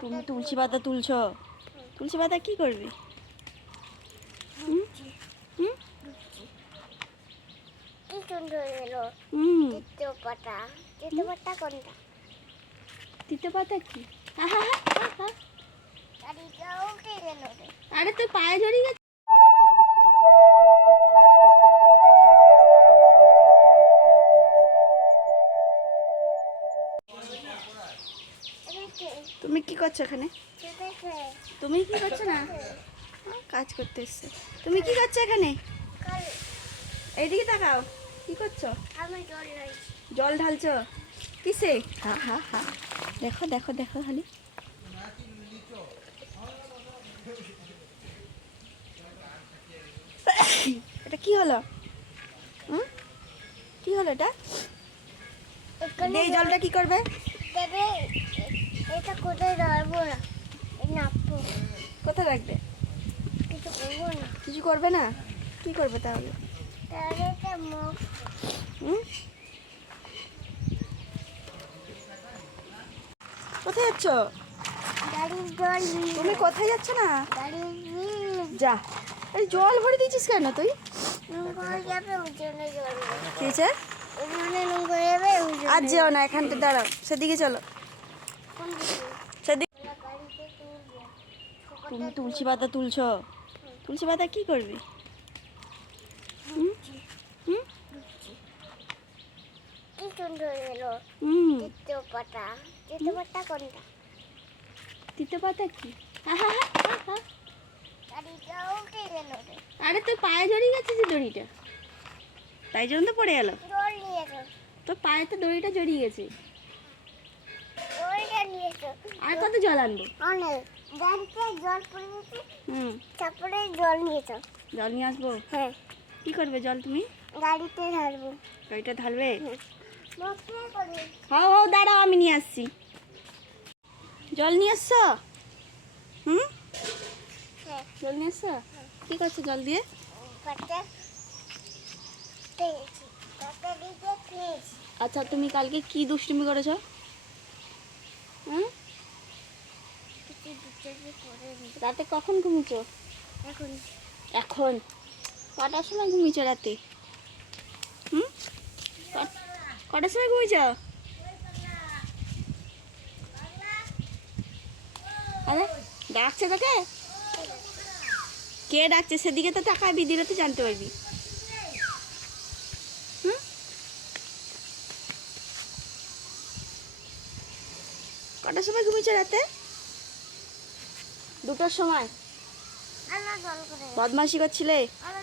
তুমি তুলসী পাতা তুলছো। তুলসী পাতা কি করবি? হুম হুম কি সুন্দর এলো। হুম তিতো পাতা। তিতো পাতা কোনটা? তিতে পাতা কি? আহা, আহা। গাড়িটাও উঠে গেল রে। আরে তোর পায়ে জড়িয়ে গেছে। তুমি কি করছো এখানে? তুমি কি করছো না? কাজ করতে এসছে। তুমি কি করছো এখানে? এইদিকে তাকাও। কি করছো? আমি জল নাই। জল ঢালছো কিসে? হা হা হা। দেখো দেখো দেখো খালি। এটা কি হলো? কি হলো এটা? এই জলটা কি করবে? দেবে। এটা কোথায় রাখবো না? এই নাপবো। কোথায় রাখবে? কিছু করবো না। কিছু করবে না? কি করবে তাহলে? তাহলে এটা মুখ। হুম? কোথায় যাচ্ছ? গাড়ির জল নিয়ে। তুমি কোথায় যাচ্ছ না? গাড়ির নিয়ে। যা। এই জল ভরে দিয়েছিস কেন তুই? নোংরা যাবে ওই জন্য জল নেই। কি হয়েছে? ওখানে নোংরা যাবে ওই জন্য। আজ যেও না, এখানটা দাঁড়াও, সেদিকে চলো। কোন দিকে? সেদিকে। গাড়িতে তুলবো। তুমি তুলসী পাতা তুলছো। তুলসী পাতা কি করবি? হুম হুম কি সুন্দর এলো। হুম তিতো পাতা। তিতো পাতা কোনটা? তিতে পাতা কি? আহা, আহা। গাড়িটাও উঠে গেল রে। আরে তোর পায়ে জড়িয়ে গেছে যে দড়িটা, তাই জন্য তো পড়ে গেল। জল নিয়ে এসো। তোর পায়ে তো দড়িটা জড়িয়ে গেছে। জলটা নিয়ে এসো। আর কত জল আনবো? অনেক। গাড়িতে জল পড়ে গেছে। হুম তারপরে জল নিয়ে এসো। জল নিয়ে আসবো। হ্যাঁ। কি করবে জল তুমি? গাড়িতে ঢালবো। গাড়িটা ঢালবে? মুখে করে। হও হও, দাঁড়াও, আমি নিয়ে আসছি। জল নিয়ে আসছো? হুম হ্যাঁ। জল নিয়ে আসছো? কি করছো জল দিয়ে? পাতা পেয়েছি। পাতা দিতে পেয়েছি। আচ্ছা, তুমি কালকে কি দুষ্টুমি করেছো? হুম কিছু দুটোকে করে নি। রাতে কখন ঘুমিয়েছো? এখন এখন কটার সময় ঘুমিয়েছো রাতে? হুম কটার সময় ঘুমিয়েছো? আরে ডাকছে তোকে? কে ডাকছে সেদিকে তো তাকাবি, দিলে তো জানতে পারবি। হুম কটার সময় ঘুমিয়েছো রাতে? 2টার সময়। আনা জল করে। বদমাশি করছিলে? আনা